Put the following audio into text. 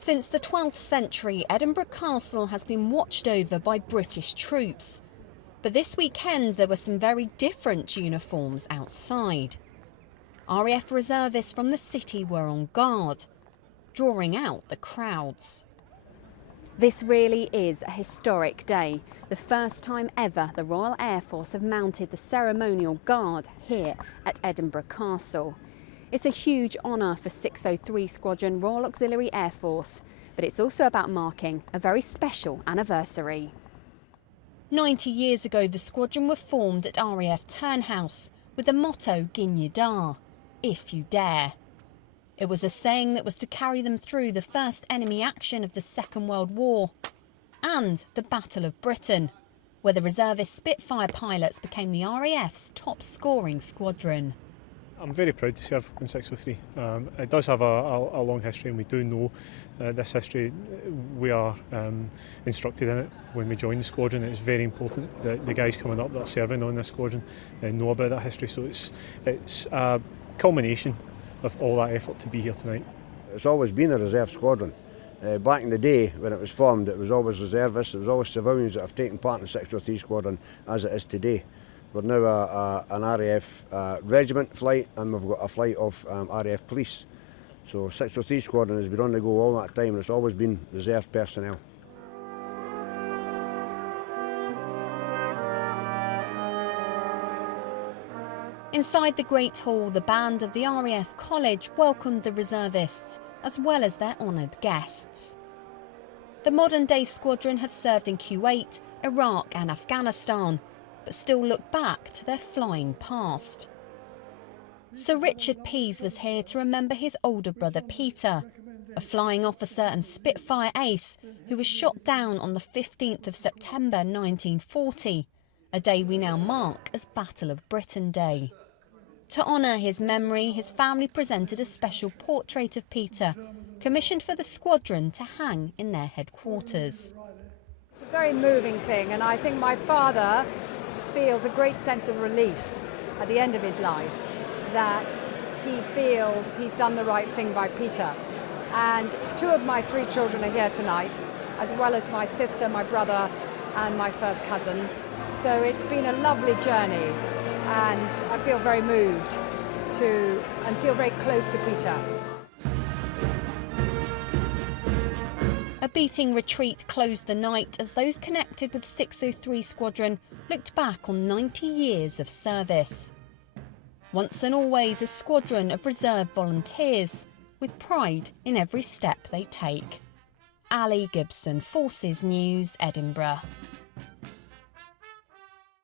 Since the 12th century, Edinburgh Castle has been watched over by British troops. But this weekend there were some very different uniforms outside. RAF reservists from the city were on guard, drawing out the crowds. This really is a historic day, the first time ever the Royal Air Force have mounted the ceremonial guard here at Edinburgh Castle. It's a huge honour for 603 Squadron Royal Auxiliary Air Force, but it's also about marking a very special anniversary. 90 years ago the squadron were formed at RAF Turnhouse with the motto Gin you dar, if you dare. It was a saying that was to carry them through the first enemy action of the Second World War and the Battle of Britain, where the reservist Spitfire pilots became the RAF's top scoring squadron. I'm very proud to serve in 603. It does have a long history, and we do know this history. We are instructed in it when we join the squadron. It's very important that the guys coming up that are serving on this squadron know about that history. So it's a culmination of all that effort to be here tonight. It's always been a reserve squadron. Back in the day when it was formed, it was always reservists, it was always civilians that have taken part in the 603 squadron as it is today. We're now an RAF regiment flight, and we've got a flight of RAF police. So 603 squadron has been on the go all that time, and it's always been reserve personnel. Inside the Great Hall, the band of the RAF College welcomed the reservists, as well as their honoured guests. The modern-day squadron have served in Kuwait, Iraq and Afghanistan, but still look back to their flying past. Sir Richard Pease was here to remember his older brother Peter, a flying officer and Spitfire ace who was shot down on the 15th of September 1940, a day we now mark as Battle of Britain Day. To honour his memory, his family presented a special portrait of Peter, commissioned for the squadron to hang in their headquarters. It's a very moving thing, and I think my father feels a great sense of relief at the end of his life that he feels he's done the right thing by Peter. And two of my three children are here tonight, as well as my sister, my brother and my first cousin. So it's been a lovely journey, and I feel very moved and feel very close to Peter. A beating retreat closed the night as those connected with 603 Squadron looked back on 90 years of service. Once and always a squadron of reserve volunteers, with pride in every step they take. Ali Gibson, Forces News, Edinburgh.